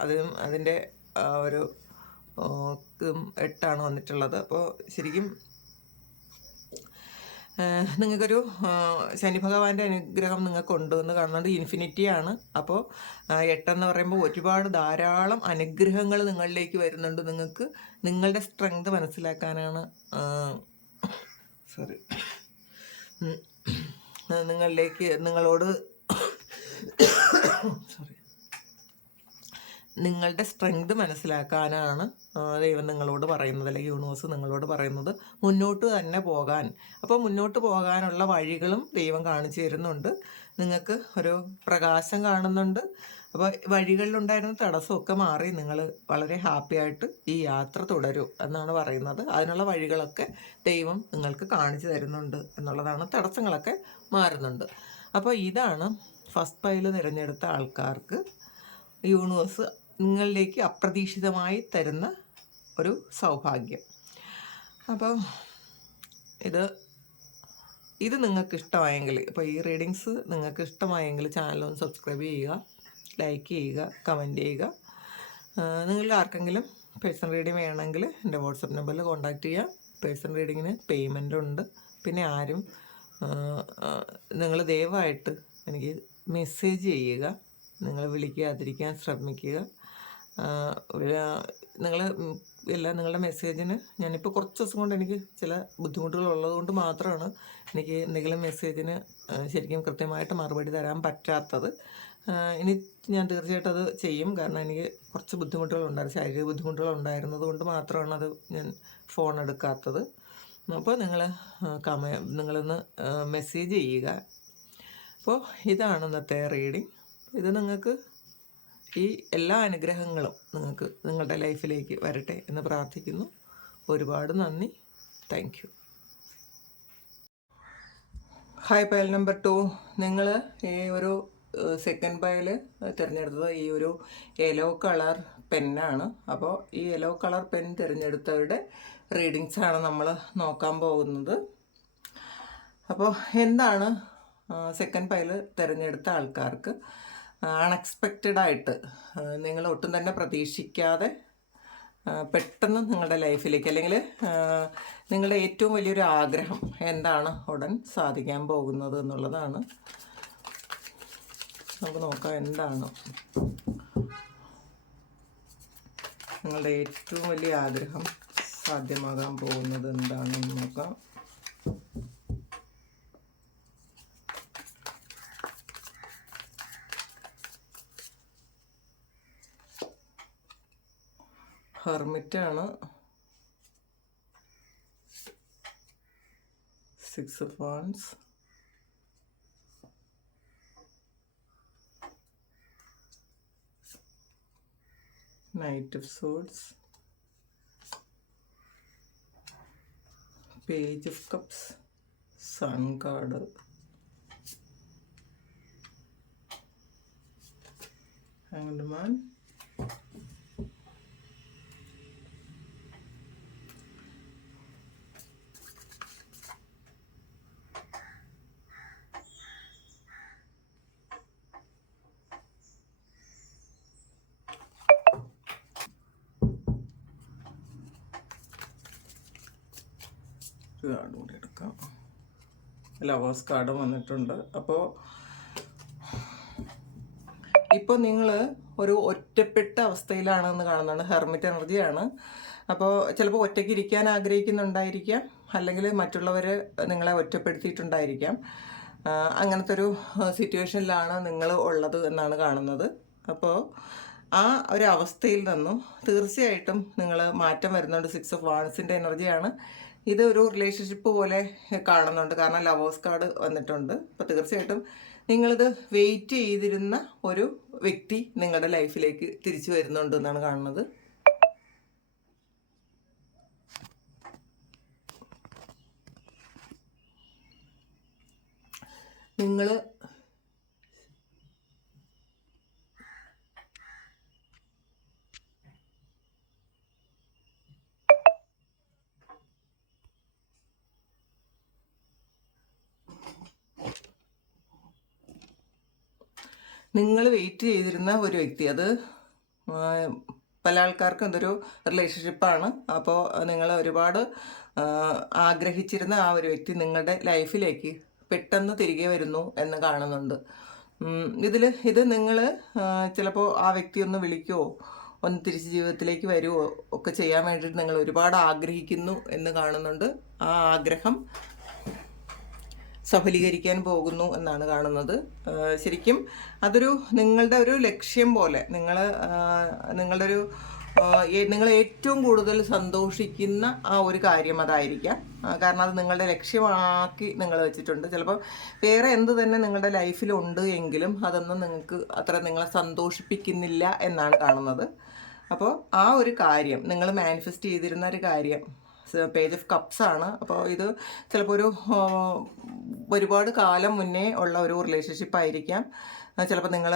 അതിൻ്റെ ഒരു 8 വന്നിട്ടുള്ളത്. അപ്പോൾ ശരിക്കും നിങ്ങൾക്കൊരു ശനി ഭഗവാന്റെ അനുഗ്രഹം നിങ്ങൾക്കുണ്ട് എന്ന് കാണുന്നുണ്ട്. ഇൻഫിനിറ്റിയാണ്. അപ്പോൾ 8 എന്ന് പറയുമ്പോൾ ഒരുപാട് ധാരാളം അനുഗ്രഹങ്ങൾ നിങ്ങളിലേക്ക് വരുന്നുണ്ട്. നിങ്ങൾക്ക് നിങ്ങളുടെ സ്ട്രെങ്ത് മനസ്സിലാക്കാനാണ് നിങ്ങളോട് നിങ്ങളുടെ സ്ട്രെങ്ത് മനസ്സിലാക്കാനാണ് ദൈവം നിങ്ങളോട് പറയുന്നത്, അല്ലെങ്കിൽ യൂണിവേഴ്സ് നിങ്ങളോട് പറയുന്നത് മുന്നോട്ട് തന്നെ പോകാൻ. അപ്പോൾ മുന്നോട്ട് പോകാനുള്ള വഴികളും ദൈവം കാണിച്ചു തരുന്നുണ്ട്. നിങ്ങൾക്ക് ഒരു പ്രകാശം കാണുന്നുണ്ട്. അപ്പോൾ വഴികളിലുണ്ടായിരുന്ന തടസ്സമൊക്കെ മാറി നിങ്ങൾ വളരെ ഹാപ്പി ആയിട്ട് ഈ യാത്ര തുടരൂ എന്നാണ് പറയുന്നത്. അതിനുള്ള വഴികളൊക്കെ ദൈവം നിങ്ങൾക്ക് കാണിച്ചു തരുന്നുണ്ട് എന്നുള്ളതാണ്. തടസ്സങ്ങളൊക്കെ മാറുന്നുണ്ട്. അപ്പോൾ ഇതാണ് ഫസ്റ്റ് പൈൽ തിരഞ്ഞെടുത്ത ആൾക്കാർക്ക് യൂണിവേഴ്സ് നിങ്ങളിലേക്ക് അപ്രതീക്ഷിതമായി തരുന്ന ഒരു സൗഭാഗ്യം. അപ്പം ഇത് നിങ്ങൾക്ക് ഇഷ്ടമായെങ്കിൽ, ഇപ്പോൾ ഈ റീഡിങ്സ് നിങ്ങൾക്ക് ഇഷ്ടമായെങ്കിൽ ചാനലൊന്ന് സബ്സ്ക്രൈബ് ചെയ്യുക, ലൈക്ക് ചെയ്യുക, കമൻറ്റ് ചെയ്യുക. നിങ്ങളിൽ ആർക്കെങ്കിലും പേഴ്സണൽ റീഡിങ് വേണമെങ്കിൽ എൻ്റെ വാട്സപ്പ് നമ്പറിൽ കോൺടാക്റ്റ് ചെയ്യുക. പേഴ്സണൽ റീഡിങ്ങിന് പേയ്മെൻ്റ് ഉണ്ട്. പിന്നെ നിങ്ങൾ ദയവായിട്ട് എനിക്ക് മെസ്സേജ് ചെയ്യുക. നിങ്ങൾ വിളിക്കാതിരിക്കാൻ ശ്രമിക്കുക. നിങ്ങളുടെ മെസ്സേജിന് ഞാനിപ്പോൾ കുറച്ച് ദിവസം കൊണ്ട് എനിക്ക് ചില ബുദ്ധിമുട്ടുകളുള്ളത് കൊണ്ട് മാത്രമാണ് എനിക്ക് എന്തെങ്കിലും മെസ്സേജിന് ശരിക്കും കൃത്യമായിട്ട് മറുപടി തരാൻ പറ്റാത്തത്. ഇനി ഞാൻ തീർച്ചയായിട്ടും അത് ചെയ്യും. കാരണം എനിക്ക് കുറച്ച് ബുദ്ധിമുട്ടുകളുണ്ടായിരുന്നു, ശാരീരിക ബുദ്ധിമുട്ടുകളുണ്ടായിരുന്നത് കൊണ്ട് മാത്രമാണ് അത് ഞാൻ ഫോൺ എടുക്കാത്തത്. അപ്പോൾ നിങ്ങളൊന്ന് മെസ്സേജ് ചെയ്യുക. അപ്പോൾ ഇതാണ് ഇന്നത്തെ റീഡിങ്. ഇത് നിങ്ങൾക്ക് ഈ എല്ലാ അനുഗ്രഹങ്ങളും നിങ്ങളുടെ ലൈഫിലേക്ക് വരട്ടെ എന്ന് പ്രാർത്ഥിക്കുന്നു. ഒരുപാട് നന്ദി. Thank you. Hi പയൽ number 2. നിങ്ങൾ ഈ ഒരു സെക്കൻഡ് പയൽ തിരഞ്ഞെടുത്തത് ഈ ഒരു യെല്ലോ കളർ പെന്നാണ്. അപ്പോൾ ഈ യെല്ലോ കളർ പെൻ തിരഞ്ഞെടുത്തവരുടെ റീഡിങ്സാണ് നമ്മൾ നോക്കാൻ പോകുന്നത്. അപ്പോൾ എന്താണ് സെക്കൻഡ് പയൽ തിരഞ്ഞെടുത്ത ആൾക്കാർക്ക് അൺഎക്സ്പെക്റ്റഡായിട്ട്, നിങ്ങൾ ഒട്ടും തന്നെ പ്രതീക്ഷിക്കാതെ പെട്ടെന്ന് നിങ്ങളുടെ ലൈഫിലേക്ക്, അല്ലെങ്കിൽ നിങ്ങളുടെ ഏറ്റവും വലിയൊരു ആഗ്രഹം എന്താണ് ഉടൻ സാധിക്കാൻ പോകുന്നത് എന്നുള്ളതാണ്. നമുക്ക് നോക്കാം എന്താണ് നിങ്ങളുടെ ഏറ്റവും വലിയ ആഗ്രഹം സാധ്യമാകാൻ പോകുന്നത് എന്താണെന്ന് നോക്കാം. ഹെർമിറ്റാണ്. 6 of Wands, Knight of Swords, Page of Cups, Sun card, Hanged Man, card കൂടി എടുക്കാം. ലവേഴ്സ് കാർഡ് വന്നിട്ടുണ്ട്. അപ്പോൾ നിങ്ങൾ ഒരു ഒറ്റപ്പെട്ട അവസ്ഥയിലാണെന്ന് കാണുന്നതാണ്. ഹെർമിറ്റ് എനർജിയാണ്. അപ്പോൾ ചിലപ്പോൾ ഒറ്റയ്ക്ക് ഇരിക്കാൻ ആഗ്രഹിക്കുന്നുണ്ടായിരിക്കാം, അല്ലെങ്കിൽ മറ്റുള്ളവർ നിങ്ങളെ ഒറ്റപ്പെടുത്തിയിട്ടുണ്ടായിരിക്കാം. അങ്ങനത്തെ ഒരു സിറ്റുവേഷനിലാണ് നിങ്ങൾ ഉള്ളത് എന്നാണ് കാണുന്നത്. അപ്പോൾ ആ ഒരു അവസ്ഥയിൽ നിന്നും തീർച്ചയായിട്ടും നിങ്ങൾ മാറ്റം വരുന്നുണ്ട്. 6 of Wandsൻ്റെ എനർജിയാണ്. ഇത് ഒരു റിലേഷൻഷിപ്പ് പോലെ കാണുന്നുണ്ട്, കാരണം ലവേഴ്സ് കാർഡ് വന്നിട്ടുണ്ട്. അപ്പോൾ തീർച്ചയായിട്ടും നിങ്ങളിത് വെയിറ്റ് ചെയ്തിരുന്ന ഒരു വ്യക്തി നിങ്ങളുടെ ലൈഫിലേക്ക് തിരിച്ചു വരുന്നുണ്ട് എന്നാണ് കാണുന്നത്. നിങ്ങൾ വെയിറ്റ് ചെയ്തിരുന്ന ഒരു വ്യക്തി, അത് പല ആൾക്കാർക്കും ഇതൊരു റിലേഷൻഷിപ്പാണ്. അപ്പോൾ നിങ്ങൾ ഒരുപാട് ആഗ്രഹിച്ചിരുന്ന ആ ഒരു വ്യക്തി നിങ്ങളുടെ ലൈഫിലേക്ക് പെട്ടെന്ന് തിരികെ വരുന്നു എന്ന് കാണുന്നുണ്ട്. ഇത് നിങ്ങൾ ചിലപ്പോൾ ആ വ്യക്തി ഒന്ന് വിളിക്കുമോ, ഒന്ന് തിരിച്ച് ജീവിതത്തിലേക്ക് വരുമോ ഒക്കെ ചെയ്യാൻ വേണ്ടിയിട്ട് നിങ്ങൾ ഒരുപാട് ആഗ്രഹിക്കുന്നു എന്ന് കാണുന്നുണ്ട്. ആ ആഗ്രഹം സഫലീകരിക്കാൻ പോകുന്നു എന്നാണ് കാണുന്നത്. ശരിക്കും അതൊരു നിങ്ങളുടെ ഒരു ലക്ഷ്യം പോലെ നിങ്ങളുടെ ഒരു നിങ്ങൾ ഏറ്റവും കൂടുതൽ സന്തോഷിക്കുന്ന ആ ഒരു കാര്യം അതായിരിക്കാം. കാരണം അത് നിങ്ങളുടെ ലക്ഷ്യമാക്കി നിങ്ങൾ വെച്ചിട്ടുണ്ട്. ചിലപ്പോൾ വേറെ എന്ത് തന്നെ നിങ്ങളുടെ ലൈഫിലുണ്ട് എങ്കിലും അതൊന്നും നിങ്ങൾക്ക് അത്ര നിങ്ങളെ സന്തോഷിപ്പിക്കുന്നില്ല എന്നാണ് കാണുന്നത്. അപ്പോൾ ആ ഒരു കാര്യം നിങ്ങൾ മാനിഫെസ്റ്റ് ചെയ്തിരുന്ന ഒരു കാര്യം പേജ് ഓഫ് കപ്സ് ആണ്. അപ്പോൾ ഇത് ചിലപ്പോൾ ഒരുപാട് കാലം മുന്നേ ഉള്ള ഒരു റിലേഷൻഷിപ്പ് ആയിരിക്കാം. ചിലപ്പോൾ നിങ്ങൾ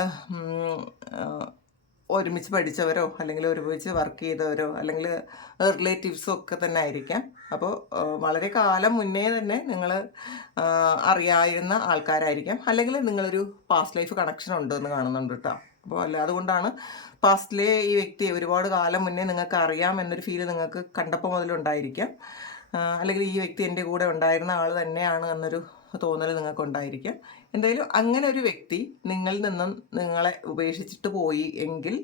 ഒരുമിച്ച് പഠിച്ചവരോ അല്ലെങ്കിൽ ഒരുമിച്ച് വർക്ക് ചെയ്തവരോ അല്ലെങ്കിൽ റിലേറ്റീവ്സോ ഒക്കെ തന്നെ ആയിരിക്കാം. അപ്പോൾ വളരെ കാലം മുന്നേ തന്നെ നിങ്ങൾ അറിയാവുന്ന ആൾക്കാരായിരിക്കാം. അല്ലെങ്കിൽ നിങ്ങളൊരു പാസ്റ്റ് ലൈഫ് കണക്ഷൻ ഉണ്ടെന്ന് കാണുന്നുണ്ട് കേട്ടോ. അപ്പോൾ അതുകൊണ്ടാണ് പാസ്റ്റിലെ ഈ വ്യക്തിയെ ഒരുപാട് കാലം മുന്നേ നിങ്ങൾക്ക് അറിയാം എന്നൊരു ഫീല് നിങ്ങൾക്ക് കണ്ടപ്പോൾ മുതലുണ്ടായിരിക്കാം. അല്ലെങ്കിൽ ഈ വ്യക്തി എൻ്റെ കൂടെ ഉണ്ടായിരുന്ന ആൾ തന്നെയാണ് എന്നൊരു തോന്നൽ നിങ്ങൾക്കുണ്ടായിരിക്കാം. എന്തായാലും അങ്ങനെ ഒരു വ്യക്തി നിങ്ങളിൽ നിന്നും നിങ്ങളെ ഉപേക്ഷിച്ചിട്ട് പോയി എങ്കിൽ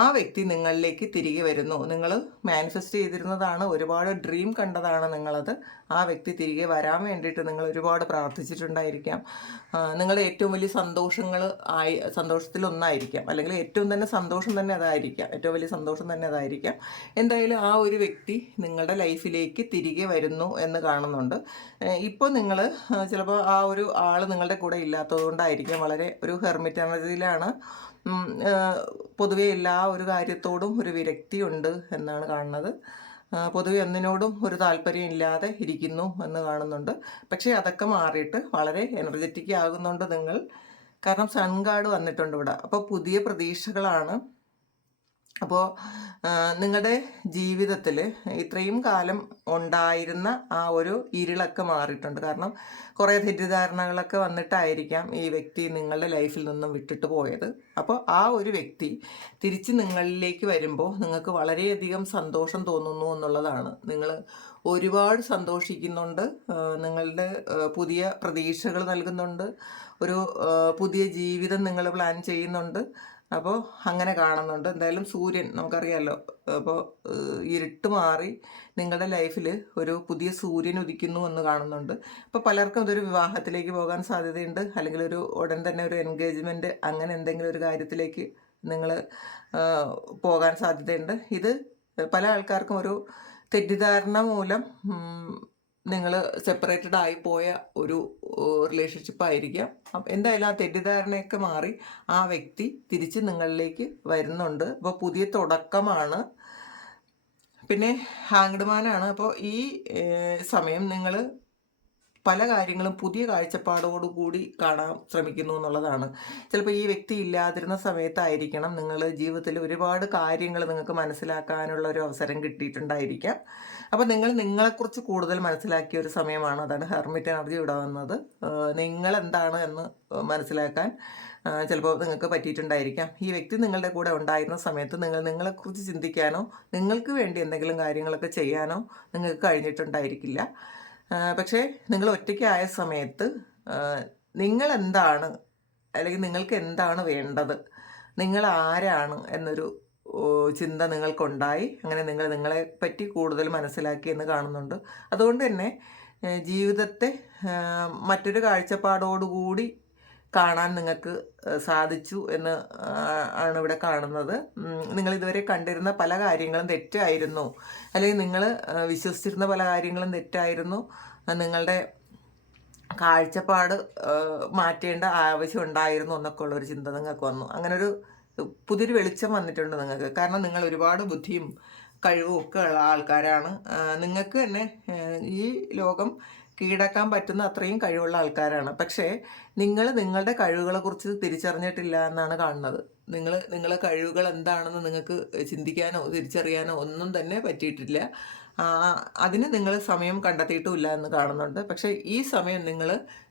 ആ വ്യക്തി നിങ്ങളിലേക്ക് തിരികെ വരുന്നു. നിങ്ങൾ മാനിഫെസ്റ്റ് ചെയ്തിരുന്നതാണ്, ഒരുപാട് ഡ്രീം കണ്ടതാണ് നിങ്ങളത്. ആ വ്യക്തി തിരികെ വരാൻ വേണ്ടിയിട്ട് നിങ്ങൾ ഒരുപാട് പ്രാർത്ഥിച്ചിട്ടുണ്ടായിരിക്കാം. നിങ്ങളുടെ ഏറ്റവും വലിയ സന്തോഷത്തിലൊന്നായിരിക്കാം, അല്ലെങ്കിൽ ഏറ്റവും തന്നെ സന്തോഷം തന്നെ അതായിരിക്കാം, ഏറ്റവും വലിയ സന്തോഷം തന്നെ അതായിരിക്കാം. എന്തായാലും ആ ഒരു വ്യക്തി നിങ്ങളുടെ ലൈഫിലേക്ക് തിരികെ വരുന്നു എന്ന് കാണുന്നുണ്ട്. ഇപ്പോൾ നിങ്ങൾ ചിലപ്പോൾ ആ ഒരു ആൾ നിങ്ങളുടെ കൂടെ ഇല്ലാത്തത് കൊണ്ടായിരിക്കാം വളരെ ഒരു ഹെർമിറ്റ് എനർജിയിലാണ്. പൊതുവെ എല്ലാ ഒരു കാര്യത്തോടും ഒരു വിരക്തിയുണ്ട് എന്നാണ് കാണുന്നത്. പൊതുവെ ഒന്നിനോടും ഒരു താല്പര്യം ഇല്ലാതെ ഇരിക്കുന്നു എന്ന് കാണുന്നുണ്ട്. പക്ഷേ അതൊക്കെ മാറിയിട്ട് വളരെ എനർജറ്റിക് ആകുന്നുണ്ട് നിങ്ങൾ. കാരണം സൺ കാർഡ് വന്നിട്ടുണ്ട് ഇവിടെ. അപ്പോൾ പുതിയ പ്രതീക്ഷകളാണ്. അപ്പോൾ നിങ്ങളുടെ ജീവിതത്തിൽ ഇത്രയും കാലം ഉണ്ടായിരുന്ന ആ ഒരു ഇരുളൊക്കെ മാറിയിട്ടുണ്ട്. കാരണം കുറേ തെറ്റിദ്ധാരണകളൊക്കെ വന്നിട്ടായിരിക്കാം ഈ വ്യക്തി നിങ്ങളുടെ ലൈഫിൽ നിന്നും വിട്ടിട്ട് പോയത്. അപ്പോൾ ആ ഒരു വ്യക്തി തിരിച്ച് നിങ്ങളിലേക്ക് വരുമ്പോൾ നിങ്ങൾക്ക് വളരെയധികം സന്തോഷം തോന്നുന്നു എന്നുള്ളതാണ്. നിങ്ങൾ ഒരുപാട് സന്തോഷിക്കുന്നുണ്ട്. നിങ്ങളുടെ പുതിയ പ്രതീക്ഷകൾ നൽകുന്നുണ്ട്. ഒരു പുതിയ ജീവിതം നിങ്ങൾ പ്ലാൻ ചെയ്യുന്നുണ്ട്. അപ്പോൾ അങ്ങനെ കാണുന്നുണ്ട്. എന്തായാലും സൂര്യൻ നമുക്കറിയാമല്ലോ. അപ്പോൾ ഇരുട്ട് മാറി നിങ്ങളുടെ ലൈഫിൽ ഒരു പുതിയ സൂര്യൻ ഉദിക്കുന്നു എന്ന് കാണുന്നുണ്ട്. അപ്പോൾ പലർക്കും ഇതൊരു വിവാഹത്തിലേക്ക് പോകാൻ സാധ്യതയുണ്ട്, അല്ലെങ്കിൽ ഉടൻ തന്നെ ഒരു എൻഗേജ്മെൻറ്റ് അങ്ങനെ എന്തെങ്കിലും ഒരു കാര്യത്തിലേക്ക് നിങ്ങൾ പോകാൻ സാധ്യതയുണ്ട്. ഇത് പല ആൾക്കാർക്കും ഒരു തെറ്റിദ്ധാരണ മൂലം നിങ്ങൾ സെപ്പറേറ്റഡ് ആയിപ്പോയ ഒരു റിലേഷൻഷിപ്പ് ആയിരിക്കാം. എന്തായാലും ആ തെറ്റിദ്ധാരണയൊക്കെ മാറി ആ വ്യക്തി തിരിച്ച് നിങ്ങളിലേക്ക് വരുന്നുണ്ട്. അപ്പോൾ പുതിയ തുടക്കമാണ്. പിന്നെ ഹാങ്ഡ്മാനാണ്. അപ്പോൾ ഈ സമയം നിങ്ങൾ പല കാര്യങ്ങളും പുതിയ കാഴ്ചപ്പാടോടുകൂടി കാണാൻ ശ്രമിക്കുന്നു എന്നുള്ളതാണ്. ചിലപ്പോൾ ഈ വ്യക്തി ഇല്ലാതിരുന്ന സമയത്തായിരിക്കണം നിങ്ങൾ ജീവിതത്തിൽ ഒരുപാട് കാര്യങ്ങൾ നിങ്ങൾക്ക് മനസ്സിലാക്കാനുള്ള ഒരു അവസരം കിട്ടിയിട്ടുണ്ടായിരിക്കാം. അപ്പോൾ നിങ്ങളെക്കുറിച്ച് കൂടുതൽ മനസ്സിലാക്കിയ ഒരു സമയമാണ്. അതാണ് ഹെർമിറ്റ് എനർജി ഇവിടെ വന്നത്. നിങ്ങളെന്താണ് എന്ന് മനസ്സിലാക്കാൻ ചിലപ്പോൾ നിങ്ങൾക്ക് പറ്റിയിട്ടുണ്ടായിരിക്കാം. ഈ വ്യക്തി നിങ്ങളുടെ കൂടെ ഉണ്ടായിരുന്ന സമയത്ത് നിങ്ങളെക്കുറിച്ച് ചിന്തിക്കാനോ നിങ്ങൾക്ക് വേണ്ടി എന്തെങ്കിലും കാര്യങ്ങളൊക്കെ ചെയ്യാനോ നിങ്ങൾക്ക് കഴിഞ്ഞിട്ടുണ്ടായിരിക്കില്ല. പക്ഷേ നിങ്ങൾ ഒറ്റയ്ക്കായ സമയത്ത് നിങ്ങളെന്താണ്, അല്ലെങ്കിൽ നിങ്ങൾക്ക് എന്താണ് വേണ്ടത്, നിങ്ങൾ ആരാണ് എന്നൊരു ചിന്ത നിങ്ങൾക്കുണ്ടായി. അങ്ങനെ നിങ്ങളെ പറ്റി കൂടുതൽ മനസ്സിലാക്കി എന്ന് കാണുന്നുണ്ട്. അതുകൊണ്ട് തന്നെ ജീവിതത്തെ മറ്റൊരു കാഴ്ചപ്പാടോടുകൂടി കാണാൻ നിങ്ങൾക്ക് സാധിച്ചു എന്ന് ആണ് ഇവിടെ കാണുന്നത്. നിങ്ങൾ ഇതുവരെ കണ്ടിരുന്ന പല കാര്യങ്ങളും തെറ്റായിരുന്നു, അല്ലെങ്കിൽ നിങ്ങൾ വിശ്വസിച്ചിരുന്ന പല കാര്യങ്ങളും തെറ്റായിരുന്നു. നിങ്ങളുടെ കാഴ്ചപ്പാട് മാറ്റേണ്ട ആവശ്യം ഉണ്ടായിരുന്നു എന്നൊക്കെ ഉള്ളൊരു ചിന്ത നിങ്ങൾക്ക് വന്നു. അങ്ങനൊരു പുതിയൊരു വെളിച്ചം വന്നിട്ടുണ്ട് നിങ്ങൾക്ക്. കാരണം നിങ്ങൾ ഒരുപാട് ബുദ്ധിയും കഴിവും ഒക്കെ ഉള്ള ആൾക്കാരാണ്. നിങ്ങൾക്ക് തന്നെ ഈ ലോകം കീഴടക്കാൻ പറ്റുന്ന അത്രയും കഴിവുള്ള ആൾക്കാരാണ്. പക്ഷേ നിങ്ങളുടെ കഴിവുകളെക്കുറിച്ച് തിരിച്ചറിഞ്ഞിട്ടില്ല എന്നാണ് കാണുന്നത്. നിങ്ങളെ കഴിവുകൾ എന്താണെന്ന് നിങ്ങൾക്ക് ചിന്തിക്കാനോ തിരിച്ചറിയാനോ ഒന്നും തന്നെ പറ്റിയിട്ടില്ല. അതിന് നിങ്ങൾ സമയം കണ്ടെത്തിയിട്ടുമില്ല എന്ന് കാണുന്നുണ്ട്. പക്ഷേ ഈ സമയം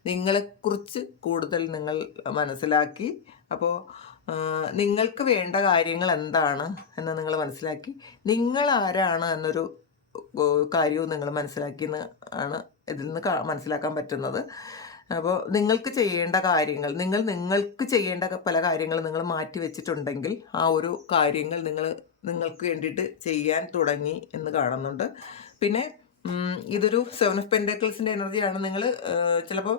നിങ്ങളെക്കുറിച്ച് കൂടുതൽ നിങ്ങൾ മനസ്സിലാക്കി, അപ്പോൾ നിങ്ങൾക്ക് വേണ്ട കാര്യങ്ങൾ എന്താണ് എന്ന് നിങ്ങൾ മനസ്സിലാക്കി, നിങ്ങൾ ആരാണ് എന്നൊരു കാര്യവും നിങ്ങൾ മനസ്സിലാക്കിയെന്ന് ആണ് ഇതിൽ നിന്ന് മനസ്സിലാക്കാൻ പറ്റുന്നത്. അപ്പോൾ നിങ്ങൾക്ക് ചെയ്യേണ്ട കാര്യങ്ങൾ, നിങ്ങൾക്ക് ചെയ്യേണ്ട പല കാര്യങ്ങൾ നിങ്ങൾ മാറ്റി വെച്ചിട്ടുണ്ടെങ്കിൽ ആ ഒരു കാര്യങ്ങൾ നിങ്ങൾക്ക് വേണ്ടിയിട്ട് ചെയ്യാൻ തുടങ്ങി എന്ന് കാണുന്നുണ്ട്. പിന്നെ ഇതൊരു 7 ഓഫ് പെൻറ്റക്കിൾസിൻ്റെ എനർജിയാണ്. നിങ്ങൾ ചിലപ്പോൾ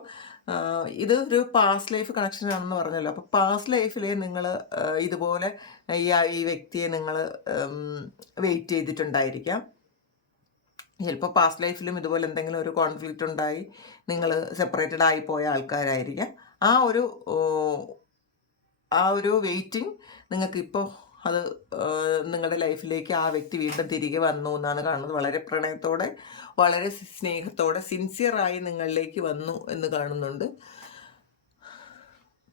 ഇത് ഒരു പാസ്റ്റ് ലൈഫ് കണക്ഷൻ ആണെന്ന് പറഞ്ഞല്ലോ. അപ്പോൾ പാസ്റ്റ് ലൈഫിൽ നിങ്ങൾ ഇതുപോലെ ഈ വ്യക്തിയെ നിങ്ങൾ വെയിറ്റ് ചെയ്തിട്ടുണ്ടായിരിക്കാം. ചിലപ്പോൾ പാസ്റ്റ് ലൈഫിലും ഇതുപോലെ എന്തെങ്കിലും ഒരു കോൺഫ്ലിക്റ്റ് ഉണ്ടായി നിങ്ങൾ സെപ്പറേറ്റഡ് ആയി പോയ ആൾക്കാരായിരിക്കാം. ആ ഒരു വെയിറ്റിംഗ് നിങ്ങൾക്കിപ്പോൾ അത് നിങ്ങളുടെ ലൈഫിലേക്ക് ആ വ്യക്തി വീണ്ടും തിരികെ വന്നു എന്നാണ് കാണുന്നത്. വളരെ പ്രണയത്തോടെ, വളരെ സ്നേഹത്തോടെ, സിൻസിയറായി നിങ്ങളിലേക്ക് വന്നു എന്ന് കാണുന്നുണ്ട്.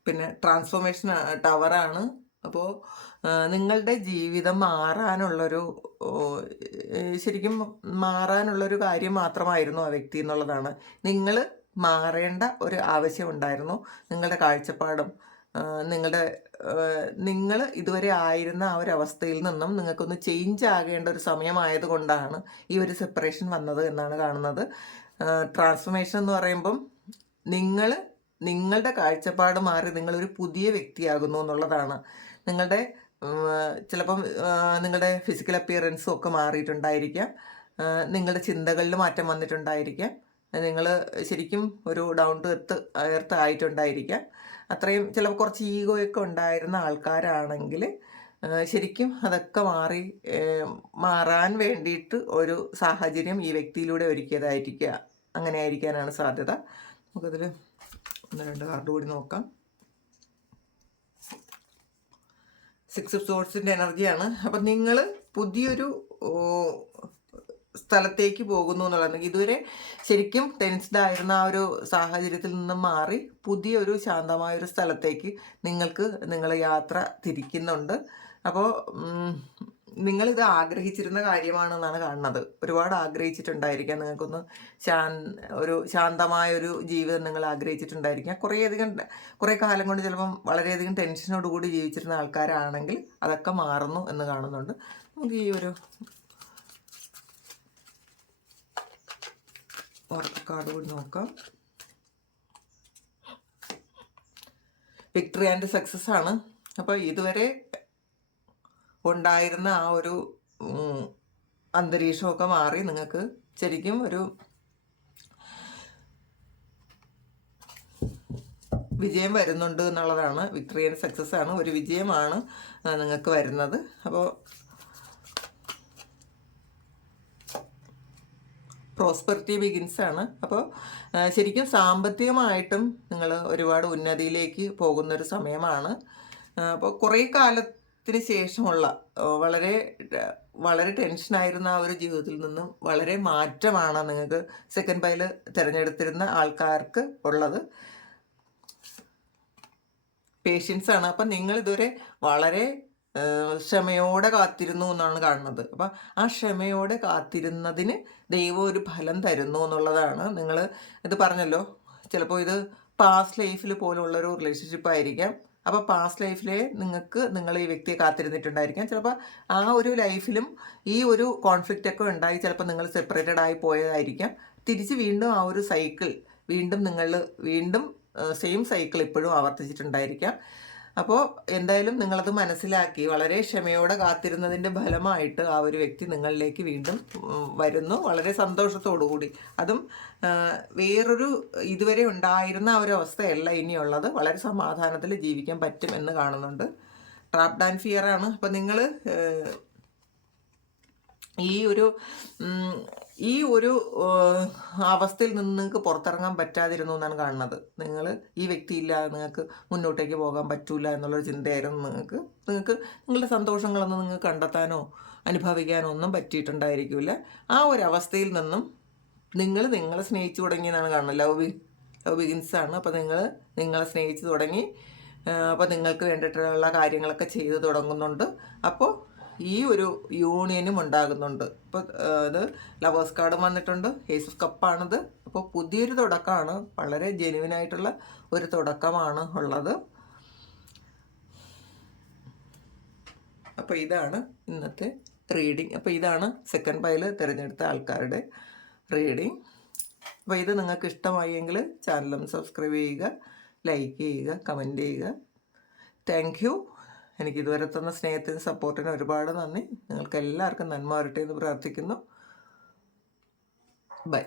പിന്നെ ട്രാൻസ്ഫോർമേഷൻ ടവറാണ്. അപ്പോൾ നിങ്ങളുടെ ജീവിതം ശരിക്കും മാറാനുള്ളൊരു കാര്യം മാത്രമായിരുന്നു ആ വ്യക്തി എന്നുള്ളതാണ്. നിങ്ങൾ മാറേണ്ട ഒരു ആവശ്യമുണ്ടായിരുന്നു. നിങ്ങളുടെ കാഴ്ചപ്പാടും നിങ്ങൾ ഇതുവരെ ആയിരുന്ന ആ ഒരു അവസ്ഥയിൽ നിന്നും നിങ്ങൾക്കൊന്ന് ചേഞ്ച് ആകേണ്ട ഒരു സമയമായതുകൊണ്ടാണ് ഈ ഒരു സെപ്പറേഷൻ വന്നത് എന്നാണ് കാണുന്നത്. ട്രാൻസ്ഫോർമേഷൻ എന്ന് പറയുമ്പം നിങ്ങളുടെ കാഴ്ചപ്പാട് മാറി നിങ്ങളൊരു പുതിയ വ്യക്തിയാകുന്നു എന്നുള്ളതാണ്. ചിലപ്പം നിങ്ങളുടെ ഫിസിക്കൽ അപ്പിയറൻസും ഒക്കെ മാറിയിട്ടുണ്ടായിരിക്കാം. നിങ്ങളുടെ ചിന്തകളിൽ മാറ്റം വന്നിട്ടുണ്ടായിരിക്കാം. നിങ്ങൾ ശരിക്കും ഒരു ഡൗൺ ടു എർത്ത് ആയിട്ടുണ്ടായിരിക്കാം. അത്രയും ചിലപ്പോൾ കുറച്ച് ഈഗോയൊക്കെ ഉണ്ടായിരുന്ന ആൾക്കാരാണെങ്കിൽ ശരിക്കും അതൊക്കെ മാറാൻ വേണ്ടിയിട്ട് ഒരു സാഹചര്യം ഈ വ്യക്തിയിലൂടെ ഒരുക്കിയതായിരിക്കുക. അങ്ങനെ ആയിരിക്കാനാണ് സാധ്യത. നമുക്കതിൽ 1-2 കാർഡ് കൂടി നോക്കാം. 6 ഓഫ് സോർഡ്സിൻ്റെ എനർജിയാണ്. അപ്പം നിങ്ങൾ പുതിയൊരു സ്ഥലത്തേക്ക് പോകുന്നു എന്നുള്ളത്, ഇതുവരെ ശരിക്കും ടെൻസ്ഡ് ആയിരുന്ന ആ ഒരു സാഹചര്യത്തിൽ നിന്നും മാറി പുതിയൊരു ശാന്തമായൊരു സ്ഥലത്തേക്ക് നിങ്ങൾ യാത്ര തിരിക്കുന്നുണ്ട്. അപ്പോൾ നിങ്ങളിത് ആഗ്രഹിച്ചിരുന്ന കാര്യമാണെന്നാണ് കാണുന്നത്. ഒരുപാട് ആഗ്രഹിച്ചിട്ടുണ്ടായിരിക്കാം. നിങ്ങൾക്കൊന്ന് ഒരു ശാന്തമായൊരു ജീവിതം നിങ്ങൾ ആഗ്രഹിച്ചിട്ടുണ്ടായിരിക്കാം. കുറേ കാലം കൊണ്ട് ചിലപ്പം വളരെയധികം ടെൻഷനോടുകൂടി ജീവിച്ചിരുന്ന ആൾക്കാരാണെങ്കിൽ അതൊക്കെ മാറുന്നു എന്ന് കാണുന്നുണ്ട്. നമുക്ക് ഈ ഒരു കാർഡ് കൂടി നോക്കാം. വിക്ടറി ആൻഡ് സക്സസ് ആണ്. അപ്പോൾ ഇതുവരെ ഉണ്ടായിരുന്ന ആ ഒരു അന്തരീക്ഷമൊക്കെ മാറി നിങ്ങൾക്ക് ശരിക്കും ഒരു വിജയം വരുന്നുണ്ട് എന്നുള്ളതാണ്. വിക്ടറി ആൻഡ് സക്സസ് ആണ്, ഒരു വിജയമാണ് നിങ്ങൾക്ക് വരുന്നത്. അപ്പോൾ പ്രോസ്പെറിറ്റി ബിഗിൻസ് ആണ്. അപ്പോൾ ശരിക്കും സാമ്പത്തികമായിട്ടും നിങ്ങൾ ഒരുപാട് ഉന്നതിയിലേക്ക് പോകുന്നൊരു സമയമാണ്. അപ്പോൾ കുറേ കാലത്തിന് ശേഷമുള്ള വളരെ വളരെ ടെൻഷനായിരുന്ന ആ ഒരു ജീവിതത്തിൽ നിന്നും വളരെ മാറ്റമാണ് നിങ്ങൾക്ക് സെക്കൻഡ് പൈൽ തിരഞ്ഞെടുത്തിരുന്ന ആൾക്കാർക്ക് ഉള്ളത്. പേഷ്യൻസ് ആണ്. അപ്പം നിങ്ങളിതുവരെ വളരെ ക്ഷമയോടെ കാത്തിരുന്നു എന്നാണ് കാണുന്നത്. അപ്പം ആ ക്ഷമയോടെ കാത്തിരുന്നതിന് ദൈവം ഒരു ഫലം തരുന്നു എന്നുള്ളതാണ്. നിങ്ങൾ ഇത് പറഞ്ഞല്ലോ, ചിലപ്പോൾ ഇത് പാസ്റ്റ് ലൈഫിൽ പോലുള്ളൊരു റിലേഷൻഷിപ്പ് ആയിരിക്കാം. അപ്പോൾ പാസ്റ്റ് ലൈഫിലെ നിങ്ങൾ ഈ വ്യക്തിയെ കാത്തിരുന്നിട്ടുണ്ടായിരിക്കാം. ചിലപ്പോൾ ആ ഒരു ലൈഫിലും ഈ ഒരു കോൺഫ്ലിക്റ്റ് ഒക്കെ ഉണ്ടായി ചിലപ്പോൾ നിങ്ങൾ സെപ്പറേറ്റഡ് ആയി പോയതായിരിക്കാം. തിരിച്ച് വീണ്ടും ആ ഒരു സൈക്കിൾ വീണ്ടും സെയിം സൈക്കിൾ ഇപ്പോഴും ആവർത്തിച്ചിട്ടുണ്ടായിരിക്കാം. അപ്പോൾ എന്തായാലും നിങ്ങളത് മനസ്സിലാക്കി വളരെ ക്ഷമയോടെ കാത്തിരുന്നതിൻ്റെ ഫലമായിട്ട് ആ ഒരു വ്യക്തി നിങ്ങളിലേക്ക് വീണ്ടും വരുന്നു, വളരെ സന്തോഷത്തോടു കൂടി. അതും വേറൊരു ഇതുവരെ ഉണ്ടായിരുന്ന ആ ഒരു അവസ്ഥയല്ല ഇനിയുള്ളത്. വളരെ സമാധാനത്തിൽ ജീവിക്കാൻ പറ്റും എന്ന് കാണുന്നുണ്ട്. ട്രാപ്ഡ് ആൻഡ് ഫിയർ ആണ്. അപ്പം നിങ്ങൾ ഈ ഒരു അവസ്ഥയിൽ നിന്ന് നിങ്ങൾക്ക് പുറത്തിറങ്ങാൻ പറ്റാതിരുന്നു എന്നാണ് കാണുന്നത്. ഈ വ്യക്തിയില്ലാതെ നിങ്ങൾക്ക് മുന്നോട്ടേക്ക് പോകാൻ പറ്റൂല എന്നുള്ളൊരു ചിന്തയായിരുന്നു നിങ്ങൾക്ക് നിങ്ങളുടെ സന്തോഷങ്ങളൊന്നും നിങ്ങൾക്ക് കണ്ടെത്താനോ അനുഭവിക്കാനോ ഒന്നും പറ്റിയിട്ടുണ്ടായിരിക്കില്ല. ആ ഒരു അവസ്ഥയിൽ നിന്നും നിങ്ങളെ സ്നേഹിച്ചു തുടങ്ങിയെന്നാണ് കാണുന്നത്. ലവ് ബിഗിൻസ് ആണ്. അപ്പോൾ നിങ്ങളെ സ്നേഹിച്ചു തുടങ്ങി. അപ്പോൾ നിങ്ങൾക്ക് വേണ്ടിയിട്ടുള്ള കാര്യങ്ങളൊക്കെ ചെയ്തു തുടങ്ങുന്നുണ്ട്. അപ്പോൾ ഈ ഒരു യൂണിയനും ഉണ്ടാകുന്നുണ്ട്. ഇപ്പോൾ ഇത് ലവേഴ്സ് കാർഡും വന്നിട്ടുണ്ട്, ഏസ് ഓഫ് കപ്പാണിത്. അപ്പോൾ പുതിയൊരു തുടക്കമാണ്, വളരെ ജെന്യുവനായിട്ടുള്ള ഒരു തുടക്കമാണ് ഉള്ളത്. അപ്പോൾ ഇതാണ് ഇന്നത്തെ റീഡിങ്. അപ്പോൾ ഇതാണ് സെക്കൻഡ് പൈൽ തിരഞ്ഞെടുത്ത ആൾക്കാരുടെ റീഡിങ്. അപ്പോൾ ഇത് നിങ്ങൾക്ക് ഇഷ്ടമായെങ്കിൽ ചാനലും സബ്സ്ക്രൈബ് ചെയ്യുക, ലൈക്ക് ചെയ്യുക, കമൻറ്റ് ചെയ്യുക. Thank you. എനിക്കിതുവരെ തന്ന സ്നേഹത്തിന് സപ്പോർട്ടിന് ഒരുപാട് നന്ദി. നിങ്ങൾക്ക് എല്ലാവർക്കും നന്മ വരട്ടെ എന്ന് പ്രാർത്ഥിക്കുന്നു. ബൈ.